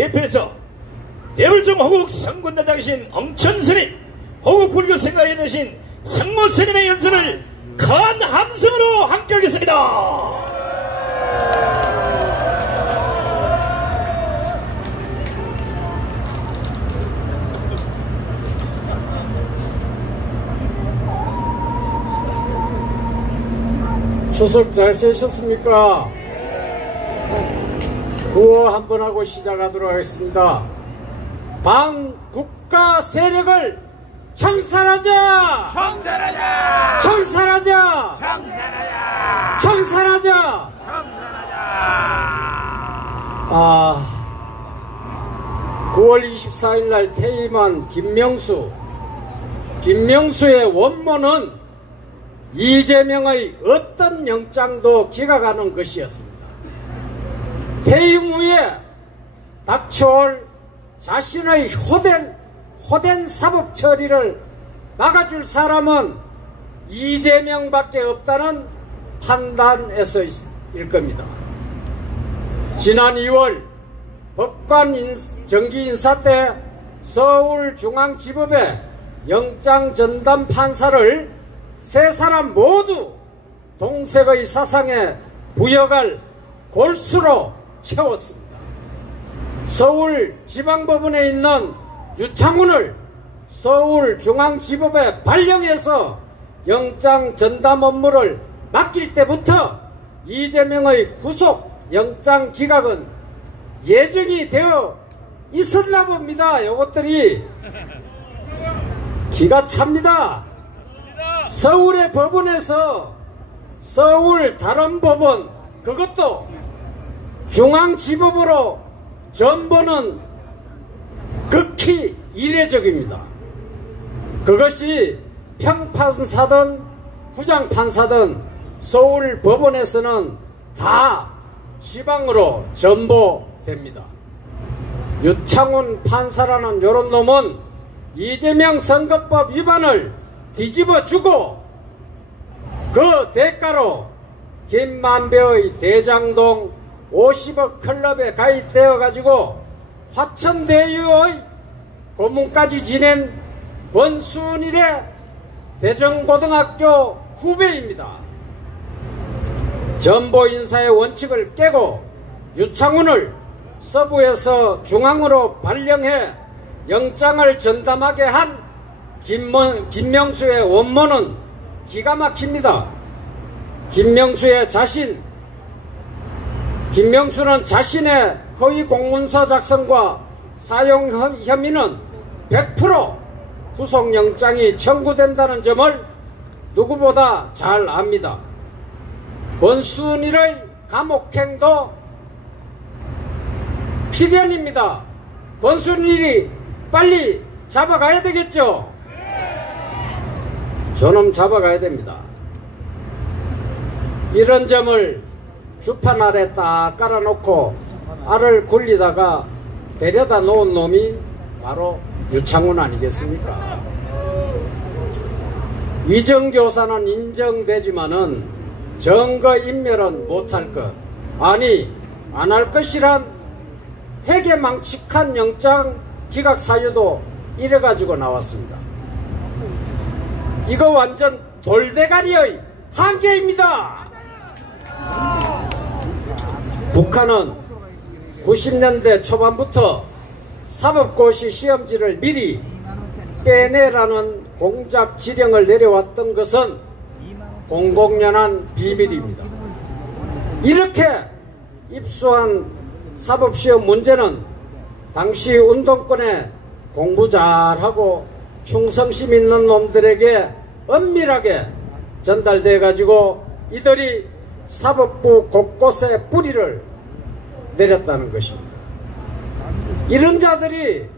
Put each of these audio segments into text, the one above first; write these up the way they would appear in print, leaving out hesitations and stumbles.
대표해서 대불정 호국 성군단장이신 엄천스님, 호국 불교 생가에 되신 성모스님의 연설을 큰 함성으로 함께하겠습니다. 추석 잘 쉬셨습니까? 구호 한번 하고 시작하도록 하겠습니다. 반국가 세력을 청산하자! 청산하자! 청산하자! 청산하자! 청산하자! 청산하자! 9월 24일 날 퇴임한 김명수의 원모는 이재명의 어떤 영장도 기각하는 것이었습니다. 퇴임 후에 닥쳐올 자신의 호된 사법 처리를 막아줄 사람은 이재명밖에 없다는 판단에서일 겁니다. 지난 2월 법관 정기 인사 때 서울중앙지법에 영장 전담 판사를 세 사람 모두 동색의 사상에 부여할 골수로 채웠습니다. 서울지방법원에 있는 유창훈을 서울중앙지법에 발령해서 영장 전담 업무를 맡길 때부터 이재명의 구속 영장 기각은 예정이 되어 있었나 봅니다. 이것들이 기가 찹니다. 서울의 법원에서 서울 다른 법원, 그것도 중앙지법으로 전보는 극히 이례적입니다. 그것이 평판사든 부장판사든 서울 법원에서는 다 지방으로 전보됩니다. 유창훈 판사라는 요런 놈은 이재명 선거법 위반을 뒤집어주고 그 대가로 김만배의 대장동 50억 클럽에 가입되어 가지고 화천대유의 고문까지 지낸 권순일의 대전고등학교 후배입니다. 전보 인사의 원칙을 깨고 유창훈을 서부에서 중앙으로 발령해 영장을 전담하게 한 김명수의 원모는 기가 막힙니다. 김명수는 자신의 허위 공문서 작성과 사용 혐의는 100% 구속영장이 청구된다는 점을 누구보다 잘 압니다. 권순일의 감옥행도 필연입니다. 권순일이 빨리 잡아가야 되겠죠? 저놈 잡아가야 됩니다. 이런 점을 주판 아래 딱 깔아놓고 알을 굴리다가 데려다 놓은 놈이 바로 유창훈 아니겠습니까? 위정교사는 인정되지만은 증거인멸은 못할 것, 아니 안 할 것이란 회계망측한 영장 기각 사유도 이래가지고 나왔습니다. 이거 완전 돌대가리의 한계입니다. 북한은 90년대 초반부터 사법고시 시험지를 미리 빼내라는 공작 지령을 내려왔던 것은 공공연한 비밀입니다. 이렇게 입수한 사법시험 문제는 당시 운동권에 공부 잘하고 충성심 있는 놈들에게 엄밀하게 전달돼 가지고 이들이 사법부 곳곳에 뿌리를 내렸다는 것입니다. 이런 자들이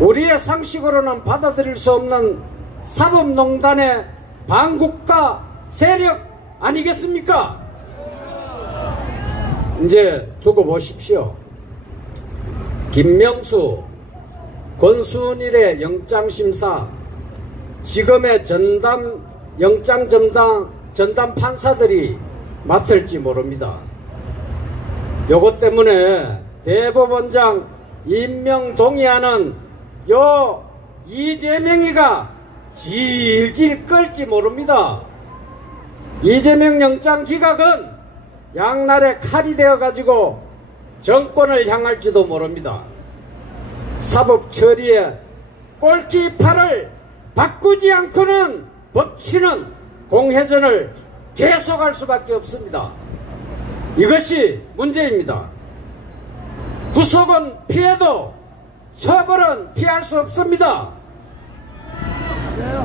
우리의 상식으로는 받아들일 수 없는 사법농단의 반국가 세력 아니겠습니까? 이제 두고 보십시오. 김명수, 권순일의 영장심사, 지금의 영장 전담 판사들이 맡을지 모릅니다. 요것 때문에 대법원장 임명 동의하는 요 이재명이가 질질 끌지 모릅니다. 이재명 영장 기각은 양날의 칼이 되어가지고 정권을 향할지도 모릅니다. 사법 처리에 골키팔을 바꾸지 않고는 법치는 공회전을 계속할 수밖에 없습니다. 이것이 문제입니다. 구속은 피해도 처벌은 피할 수 없습니다.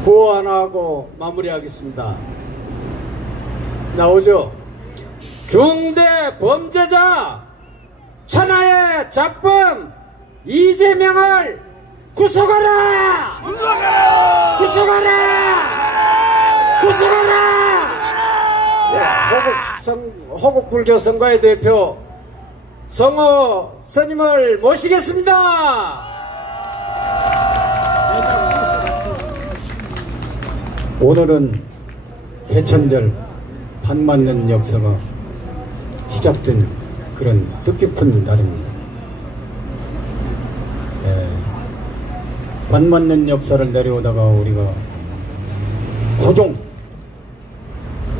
구호 하나 하고 마무리하겠습니다. 나오죠? 중대 범죄자 천하의 잡범 이재명을 구속하라! 구속하라! 구속하라! 구속하라! 호국불교 선거의 대표 성호 스님을 모시겠습니다. 오늘은 개천절 반 맞는 역사가 시작된 그런 뜻깊은 날입니다. 반 맞는 역사를 내려오다가 우리가 고종,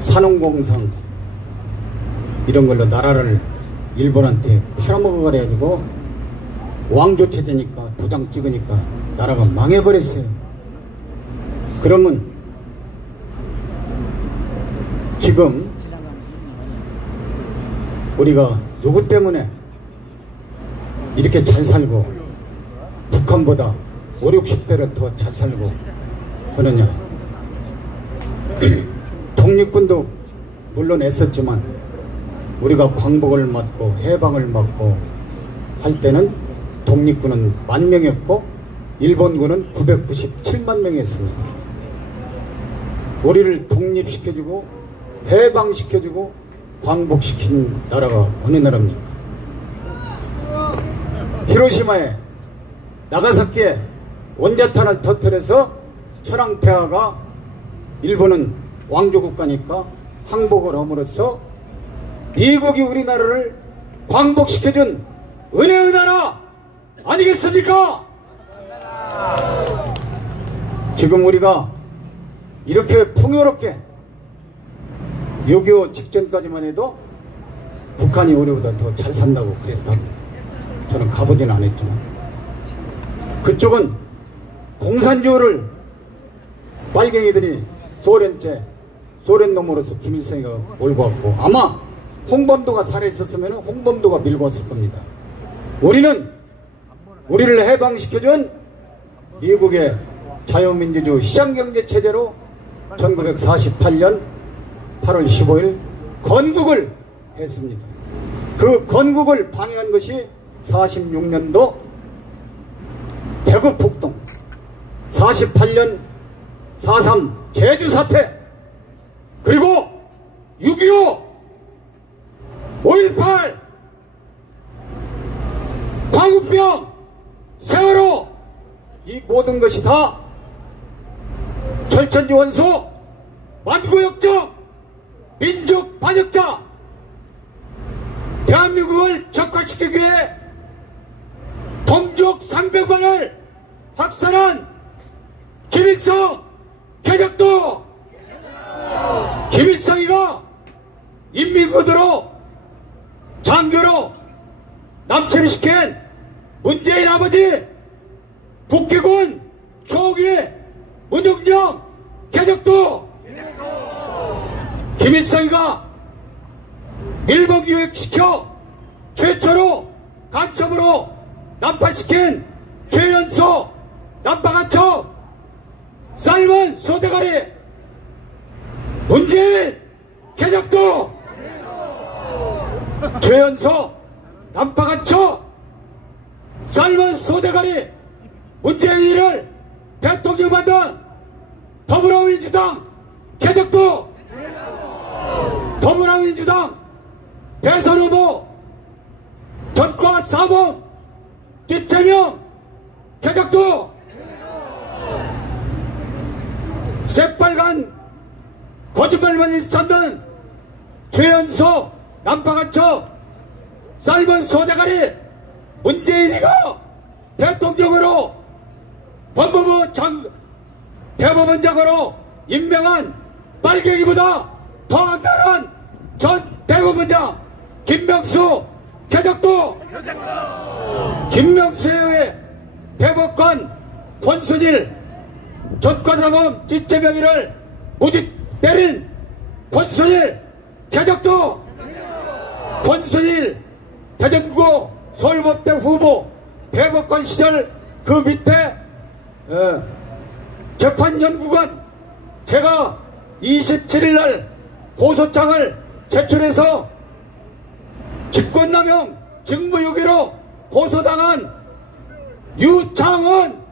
산업공상 이런 걸로 나라를 일본한테 팔아먹어가지고 왕조 체제니까 도장 찍으니까 나라가 망해버렸어요. 그러면 지금 우리가 누구 때문에 이렇게 잘 살고 북한보다 5, 60대를 더 잘 살고 하느냐. 독립군도 물론 애썼지만 우리가 광복을 맞고 해방을 맞고 할 때는 독립군은 10,000명이었고 일본군은 997만 명이었습니다. 우리를 독립시켜주고 해방시켜주고 광복시킨 나라가 어느 나라입니까? 히로시마에 나가사키에 원자탄을 터뜨려서 천황폐하가 일본은 왕조국가니까 항복을 함으로써 미국이 우리나라를 광복시켜준 은혜의 나라 아니겠습니까? 지금 우리가 이렇게 풍요롭게 6.25 직전까지만 해도 북한이 우리보다 더 잘 산다고 그랬답니다. 저는 가보지는 않았지만 그쪽은 공산주의를 빨갱이들이 소련 놈으로서 김일성이가 몰고 왔고 아마 홍범도가 살아있었으면 홍범도가 밀고 왔을 겁니다. 우리는 우리를 해방시켜준 미국의 자유민주주의 시장경제체제로 1948년 8월 15일 건국을 했습니다. 그 건국을 방해한 것이 46년도 대구 폭동, 48년 4.3 제주 사태, 그리고 6.25, 5.18, 광우병, 세월호, 이 모든 것이 다 철천지 원소, 만구역적, 민족 반역자, 대한민국을 적화시키기 위해 동족 300만을 학살한 김일성 개적도 김일성이가 인민구도로 장교로 남체를 시킨 문재인 아버지 국기군 총위 문영영 개적도 김일성이가 일본 교육시켜 최초로 간첩으로 난파시킨 최연소 난파간첩 삶은 소대가리 문재인 개적도 최연소 난파간첩 삶은 소대가리 문재인이를 대통령 만든 더불어민주당 개적도 더불어민주당 대선 후보 전과 사범 이재명 개적도 새빨간 거짓말만 찾는 최연소 난파간첩 삶은 소대가리 문재인이가 대통령으로 대법원장으로 임명한 빨갱이보다 더한 다른 전 대법원장 김명수 개적도 김명수에 의해 대법관 권순일 전과사범 찌채명의를 무디 때린 권순일 개적도 권순일 대전구 서울법대 후보 대법관 시절 그 밑에 재판연구관 제가 27일날 고소장을 제출해서 직권남용 직무유기로 고소당한 유창원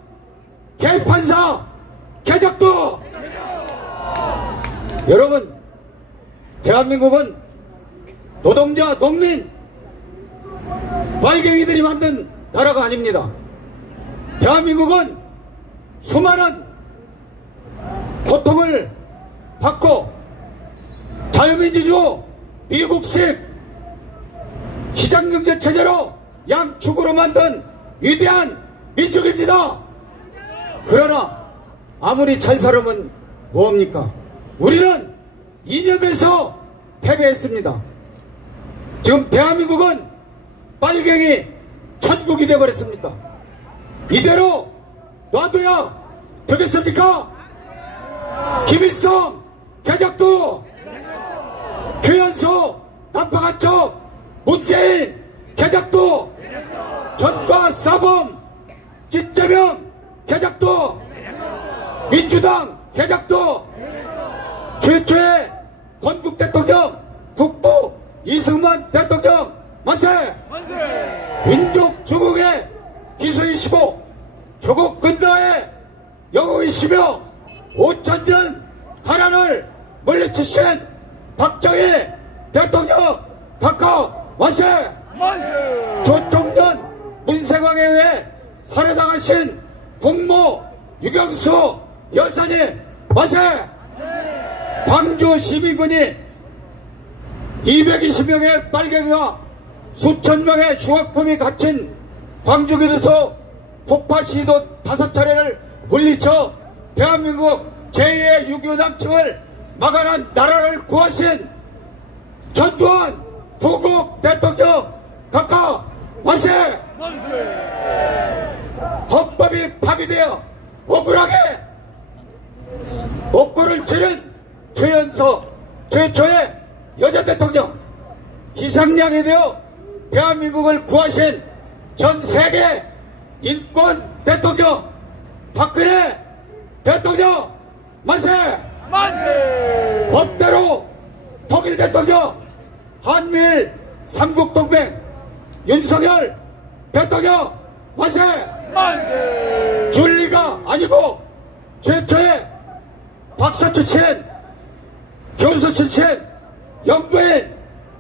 개판사 개적도. 여러분, 대한민국은 노동자 농민 빨갱이들이 만든 나라가 아닙니다. 대한민국은 수많은 고통을 받고 자유민주주의 미국식 시장경제 체제로 양축으로 만든 위대한 민족입니다. 그러나 아무리 잘 살으면 뭐합니까? 우리는 이념에서 패배했습니다. 지금 대한민국은 빨갱이 천국이 되어버렸습니까? 이대로 놔둬야 되겠습니까? 김일성 개적도, 최연소 난파간첩 문재인 개적도, 전과 사범 찌째명 개적도, 민주당 개적도, 최초의 건국 대통령 북부 이승만 대통령 만세! 민족 주국의 기수이시고 조국 근대의 영웅이시며 5,000년 가난을 물리치신 박정희 대통령 각하 만세! 조총련 문세광에 의해 살해당하신 국모 유경수 여사님 만세! 광주 시민군이 220명의 빨갱이와 수천 명의 흉악범이 갇힌 광주교도소 폭파 시도 5차례를 물리쳐 대한민국 제2의 6.25 남침을 막아낸 나라를 구하신 전두환 부국 대통령 각하 만세! 헌법이 파기되어 억울하게 목골을 치른 최연소 최초의 여자 대통령, 희생양이 되어 대한민국을 구하신 전 세계 인권 대통령 박근혜 대통령 만세! 법대로 통일 대통령 한미일 삼국동맹 윤석열 대통령 만세! 줄리가 아니고 최초의 박사 출신, 교수 출신 영부인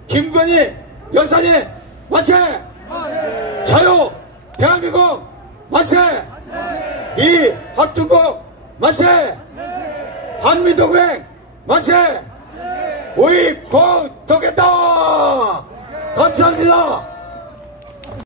김건희 여사님 만세! 자유 대한민국 만세! 이 합중국 만세! 한미동맹 만세! 우리 공통했다! 감사합니다.